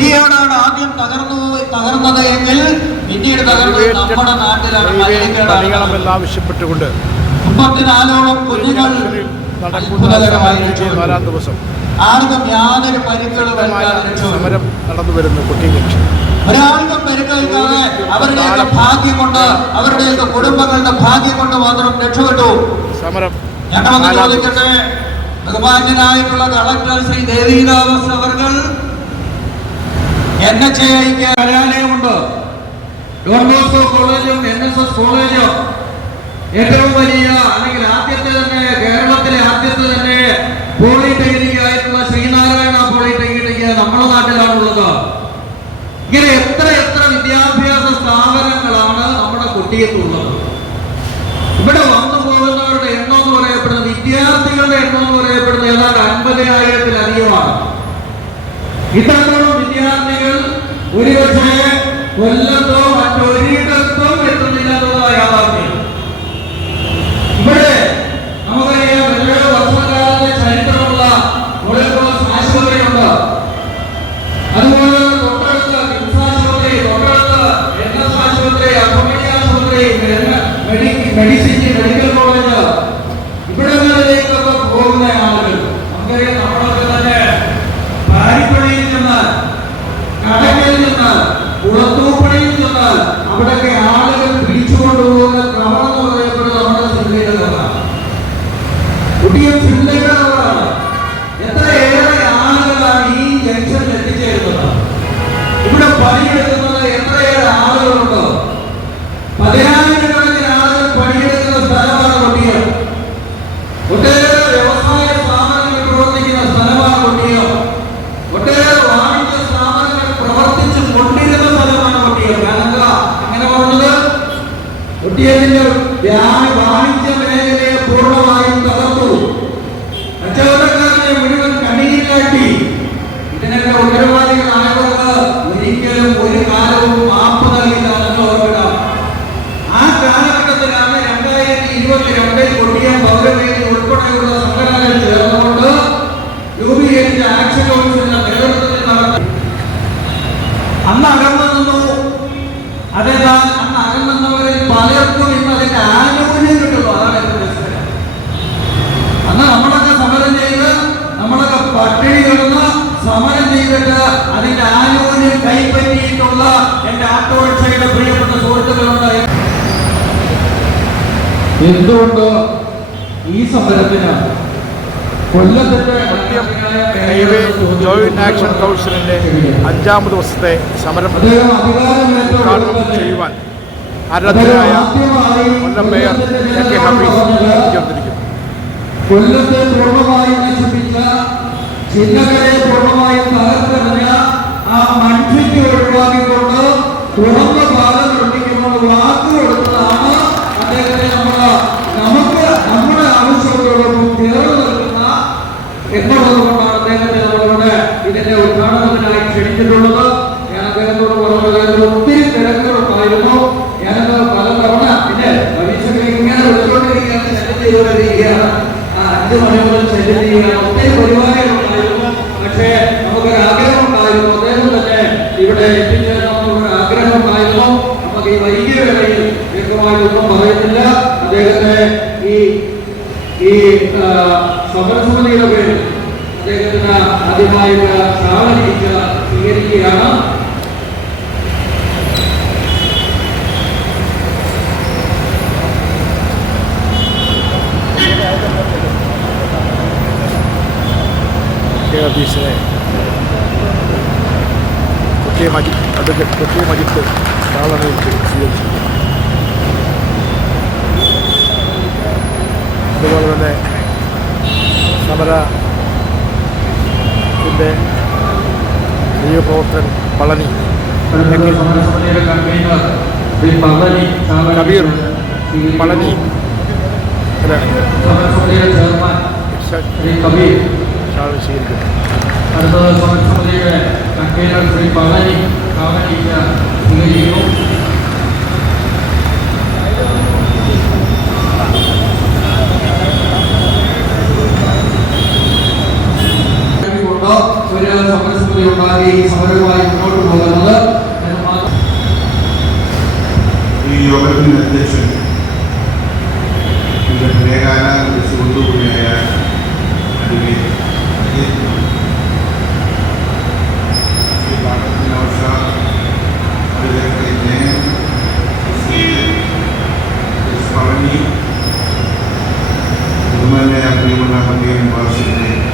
പീരിയോടാണ് ആദ്യം തകർന്നു തകർന്നത് എങ്കിൽ പിന്നീട് തകർന്നത് നമ്മുടെ നാട്ടിലാണ് ആവശ്യപ്പെട്ടുകൊണ്ട് മുപ്പത്തിനാലോളം കുഞ്ഞുകൾ നാലാം ദിവസം. ആർക്കും യാതൊരു പരിക്കുകളും സമരം നടന്നു വരുന്നു കുട്ടികൾ ഒരാൾക്കും പരിക്കേൽക്കാതെ അവരുടെയൊക്കെ ഭാഗ്യം കൊണ്ട് അവരുടെയൊക്കെ കുടുംബങ്ങളുടെ ഭാഗ്യം കൊണ്ട് മാത്രം രക്ഷപ്പെട്ടു. സമരം ഞങ്ങളൊന്ന് ചോദിക്കട്ടെ? ബഹുമാന്യനായിട്ടുള്ള കളക്ടർ ശ്രീ ദേവീദാസ് അവർകൾ എൻ എച്ച് ഐക്ക് കലാലയമുണ്ട് ഡോൺ ബോസ്കോ കോളേജും എൻ എസ് എസ് കോളേജും. ഏറ്റവും വലിയ അല്ലെങ്കിൽ ആദ്യത്തെ തന്നെ കേരളത്തിലെ ആദ്യത്തെ തന്നെ പോളിടെക്നിക് ആയിട്ടുള്ള ശ്രീനാരായണ പോളിടെക്നിക് നമ്മുടെ നാട്ടിലാണുള്ളത്. ഇങ്ങനെ എത്ര എത്ര വിദ്യാഭ്യാസ സ്ഥാപനങ്ങളാണ് നമ്മുടെ കുട്ടിയത്തുള്ളത്. ഇവിടെ വന്നു പോകുന്നവരുടെ എണ്ണം എന്ന് പറയപ്പെടുന്നത് വിദ്യാർത്ഥികളുടെ എണ്ണം എന്ന് പറയപ്പെടുന്നത് ഏതാണ്ട് അൻപതിനായിരത്തിലധികമാണ്. ഇത്തരം ഒരുപക്ഷെ കൊല്ലത്തോ മറ്റൊരിടത്തും എത്തുന്നില്ല എന്നുള്ളതാണ് യാഥാർത്ഥ്യം ഇവിടെ നമുക്കറിയാം എത്രയോ വർഷക്കാലത്തെ ചരിത്രമുള്ള മുഴക്കോസ് ആശുപത്രിയുണ്ട് അതുപോലെ തന്നെ തൊട്ടടുത്ത കിംസ് ആശുപത്രി തൊട്ടടുത്ത എൻ എസ് ആശുപത്രി അക്കോമഡി ആശുപത്രി മെഡി- മെഡിസിറ്റി മെഡിക്കൽ കോളേജ് ഇവിടങ്ങളിലേക്കൊക്കെ അവിടെയൊക്കെ ആളുകൾ പിടിച്ചുകൊണ്ടുപോകുന്ന എന്ന് പറയപ്പെടുന്നത് നമ്മുടെ ചിന്തയുടെ ക്രമമാണ് കുട്ടിയെ ചിന്തയുടെ എത്രയേറെ ആളുകളാണ് ഈ ജംഗ്ഷനിൽ എത്തിച്ചേരുന്നത്. ഇവിടെ പണിയെടുക്കുന്നത് അന്ന് അകന്നു നിന്നു അതെന്താ? അന്ന് അകന്നു നിന്നവരിൽ പലർക്കും ഇന്ന് അതിന്റെ ആനുകൂല്യം കിട്ടുന്നു അതാണ് രസകരം അന്ന് നമ്മളൊക്കെ സമരം ചെയ്ത് നമ്മളൊക്കെ പട്ടിണി കിടന്ന് സമരം ചെയ്തിട്ട് അതിന്റെ ആനുകൂല്യം കൈപ്പറ്റിയിട്ടുള്ള എന്റെ ആട്ടോറിക്ഷയുടെ പ്രിയപ്പെട്ട സുഹൃത്തുക്കളുണ്ട്. എന്തുകൊണ്ട് ഈ സമരത്തിന് കൊല്ലത്തിന്റെ ഹൈവേ ജോയിന്റ് ആക്ഷൻ കൗൺസിലിന്റെ അഞ്ചാം ദിവസത്തെ സമരം ഉദ്ഘാടനം ചെയ്യുവാൻ ആരാധകരായ കൊല്ലം മേയർ എ കെ. ചേർന്നിരിക്കുന്നു കൊല്ലത്തെ പൂർണമായും നശിപ്പിച്ച ചിന്നകരെ പൂർണമായും തകർത്തെറിഞ്ഞ ആ ഒഴിവാക്കിക്കൊണ്ട് തുറന്ന ഇതിന്റെ ഉദ്ഘാടനത്തിനായി ക്ഷണിച്ചിട്ടുള്ളത് ഞാൻ അദ്ദേഹത്തോട് പറഞ്ഞത് അദ്ദേഹത്തിന് ഒത്തിരി തിരക്കുകളുണ്ടായിരുന്നു ഞാനത് പലതവണ പിന്നെ പരീക്ഷകൾ ഇങ്ങനെ വിളിച്ചുകൊണ്ടിരിക്കുകയാണ് ശല്യം ചെയ്തുകൊണ്ടിരിക്കുകയാണ്. ആ അഞ്ച് മണി മുതൽ ശല്യം ചെയ്യുകയാണ്. ഒത്തിരി പരിപാടികളുണ്ടായിരുന്നു പക്ഷേ നമുക്കൊരു ആഗ്രഹം അദ്ദേഹം തന്നെ ഇവിടെ എത്തിച്ചേരണമെന്നുള്ള ആഗ്രഹം ഉണ്ടായിരുന്നു നമുക്ക് ഈ വൈകിയ വേളയിൽ വ്യക്തമായിട്ടൊന്നും പറയുന്നില്ല അദ്ദേഹത്തെ ഈ ഈ സമരസമിതിയുടെ പേരിൽ അദ്ദേഹത്തിന് ആദ്യമായിട്ട് ഷാളണിയിച്ച് സ്വീകരിക്കുകയാണ് കെ ഹഫീസിനെ കുട്ടിയെ മജിത്ത് അഡ്വക്കേറ്റ് കുട്ടിയെ മജിത്ത് സാധാരണയിൽ സ്വീകരിച്ചു അതുപോലെ തന്നെ സമരത്തിൻ്റെ പ്രിയപ്രവർത്തകൻ പളനി സമരസമിതിയുടെ കൺവീനർ ശ്രീ പവനി കബീർ പളനി അല്ല സമരസമിതിയുടെ ചെയർമാൻ ശ്രീ കബീർ ഷാൾ സ്വീകരിക്കുന്നു അടുത്തത് സമരസമിതിയുടെ കൺവീനർ ശ്രീ പവനി കാവനിക്ക് സ്വീകരിക്കുന്നു alguém gosta de